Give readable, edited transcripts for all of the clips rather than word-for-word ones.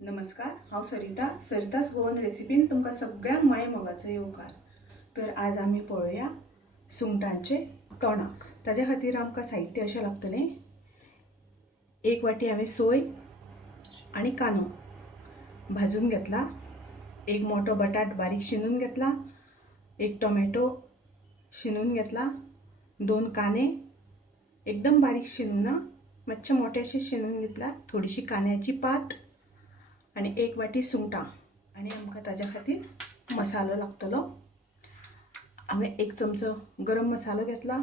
नमस्कार, हांव सरितास गोवन रेसिपीन तुमकां सगळ्यांक माये मोगाचो येवकार। तर आज आमी पळोवया सुंगटांचे तोणाक। ताजे खातीर आमकां साहित्य अशें लागतलें। एक वाटी हांवें सोय आनी कांदो भाजून घेतला, एक मोठो बटाट बारीक शिनून घेतला, एक टोमॅटो शिनून घेतला, 2 कांदे एकदम बारीक शिनून ना, मातशे मोठेशे शिनून घेतला, थोडीशी कांद्याची पात आणि एक वाटी सुंगटां। आणि आमकां ताज्या खातीर मसालो लागतलो। हांवें 1 चमचो गरम मसालो घेतला,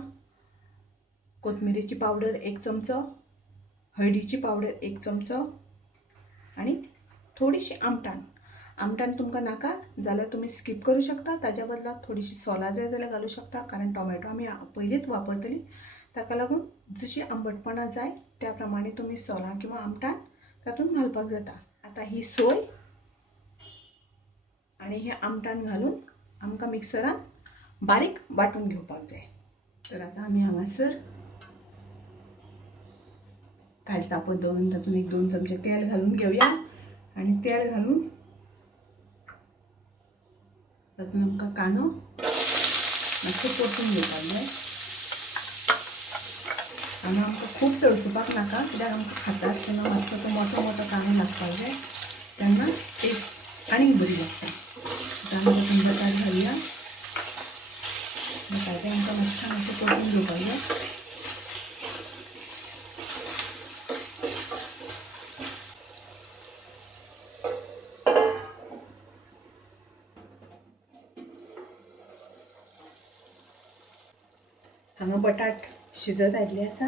कोथमिरेची पावडर 1 चमचो, हळदीची पावडर 1 चमचो आणि थोडीशी आमटान तुमकां नाका जाल्यार तुमी स्कीप करू शकता। ताज्या बदलाक थोडीशी सोलां जाय जाल्यार घालूं शकता, कारण टोमॅटो आमी पयलींच वापरतली, ताका लागून जशी आंबटपणा जाय त्या प्रमाणे तुमी सोलां किंवा आमटान तातूंत घालपाक जाता। आता ही सोय आणि हे आमटान घालून आमकां मिक्सरान बारीक वाटून घेवपाक जाय। तर आता आमी हांगासर कायल तापत दवरून तातूंत 1-2 चमचे तेल घालून घेवया आणि तेल घालून तातूंत आमकां कांदो मातसो परतून घेवपाक जाय। आनी आमकां खूब तळसुपाक नाका, कित्याक आमकां खाता आसतना मातसो तो मोठो मोठो कांदो लागपाक जाय, तेन्ना टेस्ट आनीक बरी लागता। आतां आमी तातूंत बटाट घालुया, बटाटे आमकां मातशे परतून घेवपाक जाय। हांगा बटाट शिजत आयिल्ले आसा।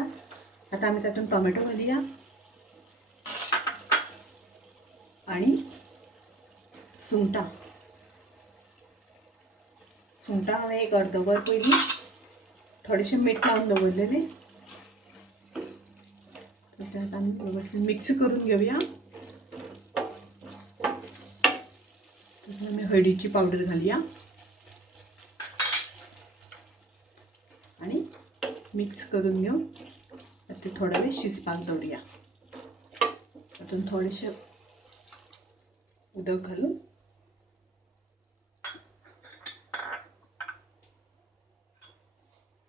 आतां आमी तातूंत टोमॅटो घालुया आणि सुंगटां हांवें एक अर्दवर पयलीं थोडेशें मीठ लावन दवरलेलें। तातूंत आमी वेवस्थीत मिक्स करून घेवया। तातूंत आमी हळदीची पावडर घालुया आणि मिक्स करून घेवन ते थोडा वेळ शिजपाक दवरुया। तातूंत थोडेशें उदक घालून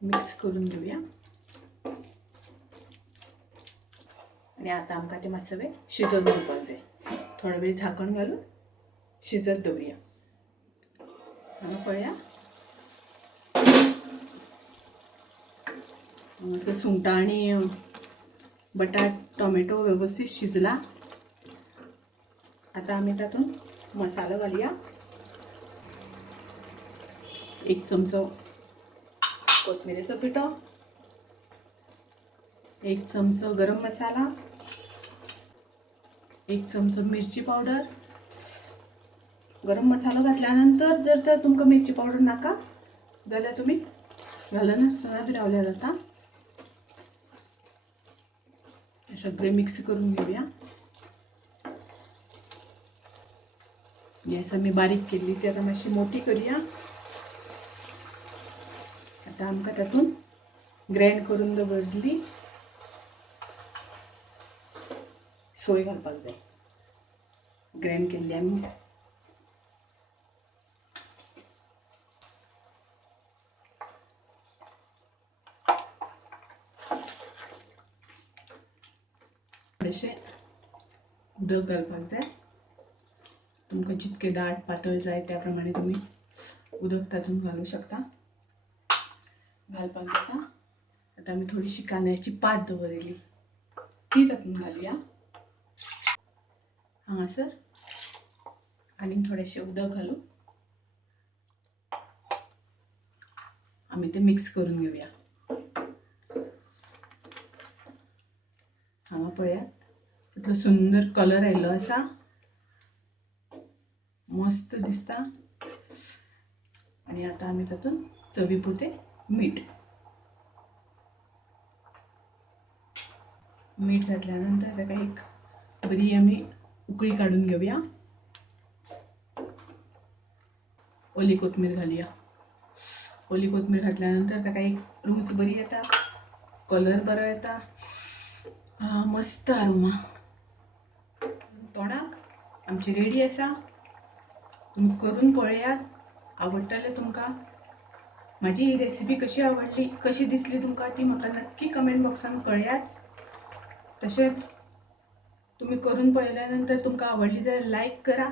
मिक्स करून घेवया। आणि आता आमकां ते मातसो वेळ शिजोवन घेवपाक जाय। थोडो वेळ झाकण घालून शिजत दवरुया। हांगा पळया, हांगासर सुंगटां आनी बटाट टोमॅटो वेवस्थीत शिजला। आता आमी तातूंत मसालो घालुया। 1 चमचो कोथमिरेचो पिठो, 1 चमचो गरम मसाला, 1 चमचो मिरची पावडर। गरम मसालो घातल्यानंतर जर तर तुमकां मिरची पावडर नाका जाल्यार तुमी घालनासतना बी रावल्यार जाता। सगळे मिक्स करून घेवया। गॅस आमी बारीक केल्ली ती आतां मातशी मोठी करुया। आतां आमकां तातूंत ग्राइंड करून दवरलेली सोय घालपाक जाय, ग्राइंड केल्ली आमी। थोडेशें उदक घालपाक जाय, तुमकां जितके दाट पातळ जाय त्या प्रमाणे तुमी उदक तातूंत घालूं शकता, घालपाक जाता। आतां आमी थोडीशी कांद्याची पात दवरिल्ली ती तातूंत घालुया। हांगासर आनीक थोडेशें उदक घालून आमी ते मिक्स करून घेवया। हांगा पळयात, कितलो सुंदर कलर आयिल्लो आसा, मस्त दिसता। आणि आता आमी तातूंत चवी पुरते मीठ घातल्यानंतर ताका एक बरी आमी उकळी काडून घेवया। ओली कोथमीर घालुया। ओली कोथमीर घातल्यानंतर ताका एक रूच बरी येता, कलर बरो येता, मस्त अरोमा। तोणाक आमची रेडी आसा. तुम्ही करून पळयात. आवडटलें तुमकां. माझी ही रेसिपी कशी आवडली, कशी दिसली तुमकां ती म्हाका नक्की कमेंट बॉक्सान कळयात. तशेंच तुम्ही करून पळयल्यानंतर तुमकां आवडली जाल्यार लायक करा.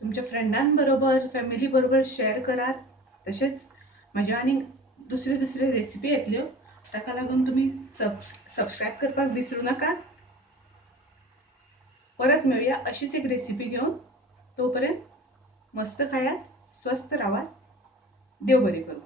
तुमच्या फ्रेंडां बरोबर, फॅमिली बरोबर शेअर करात. तशेंच म्हाज्या आनी दुसरे रेसिपी येतल्यो, ताका लागून तुम्ही सबस्क्राईब करपाक विसरू नाकात. परत मेळुया अशीच एक रेसिपी घेऊन. तोपर्यंत मस्त खायात, स्वस्थ राहात. देव बरें करूं.